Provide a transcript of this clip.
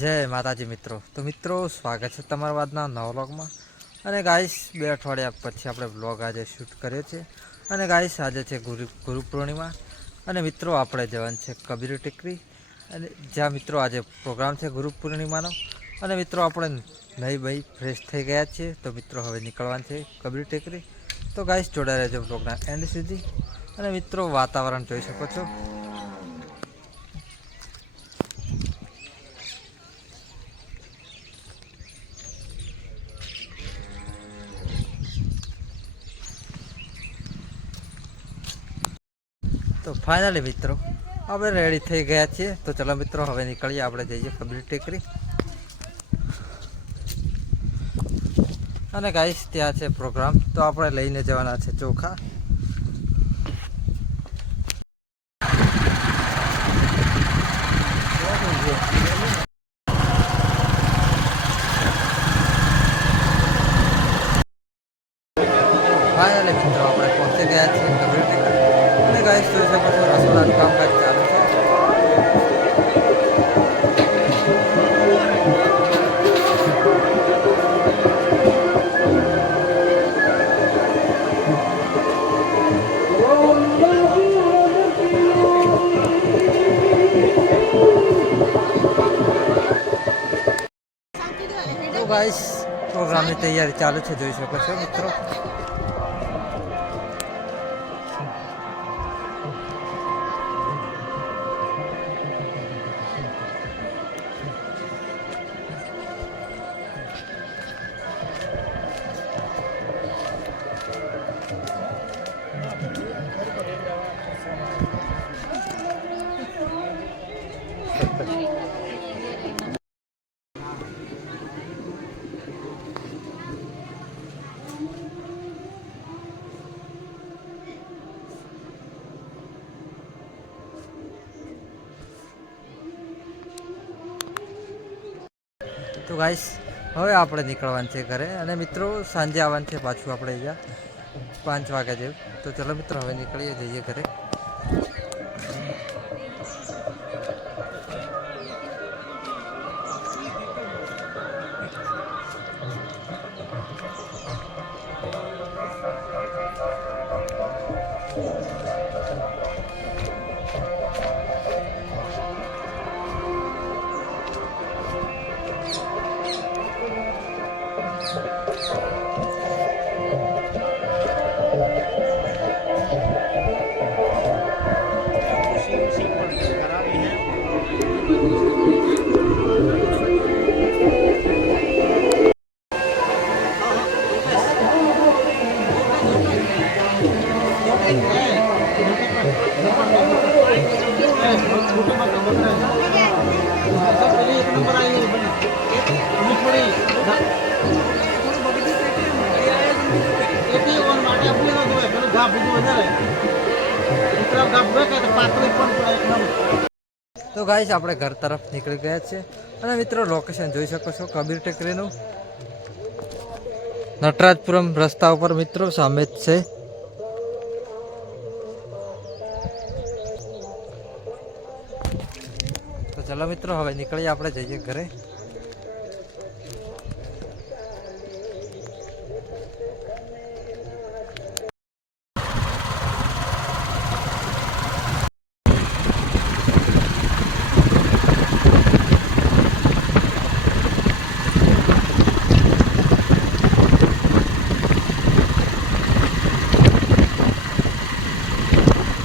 જય માતાજી મિત્રો. તો મિત્રો સ્વાગત છે તમારા આજના નવા વ્લોગમાં. અને ગાઈસ 2 અઠવાડિયા પછી આપણે વ્લોગ આજે શૂટ કર્યો છે. અને ગાઈસ આજે છે ગુરુ પૂર્ણિમા. અને મિત્રો આપણે જવાનું છે કબીર ટેકરી. અને જ્યાં મિત્રો આજે પ્રોગ્રામ છે ગુરુ પૂર્ણિમાનો. અને મિત્રો આપણે નહીં ફ્રેશ થઈ ગયા છીએ. તો મિત્રો હવે નીકળવાનું છે કબીર ટેકરી. તો ગાઈસ જોડાઈ રહેજો વ્લોગના એન્ડ સુધી. અને મિત્રો વાતાવરણ જોઈ શકો છો. તો ફાઇનલી મિત્રો આપણે રેડી થઈ ગયા છીએ. તો ચલો મિત્રો હવે નીકળીએ, આપણે જઈએ કબીર ટેકરી. અને ગાઈસ ત્યાં છે પ્રોગ્રામ, તો આપણે લઈને જવાના છે ચોખા. ફાઇનલી મિત્રો આપણે પહોંચી ગયા છીએ કબીર ટેકરી. અને ગાઈસ જોઈ શકો છો રસોડાનું કામકાજ ચાલુ છે. તો ગાઈસ પ્રોગ્રામની તૈયારી ચાલુ છે, જોઈ શકો છો મિત્રો. તો ગાઈસ હવે આપણે નીકળવાનું છે ઘરે. અને મિત્રો સાંજે આવવાનું છે પાછું આપણે અહીંયા 5 વાગ્યા જેવું. તો ચલો મિત્રો હવે નીકળીએ, જઈએ ઘરે. તો ગાઈસ આપણે ઘર તરફ નીકળી ગયા છે. અને મિત્રો લોકેશન જોઈ શકો છો કબીર ટેકરીનું. નટરાજપુરમ રસ્તા ઉપર મિત્રો સામે જ છે. તો ચલો મિત્રો હવે નીકળીએ, આપણે જઈએ ઘરે.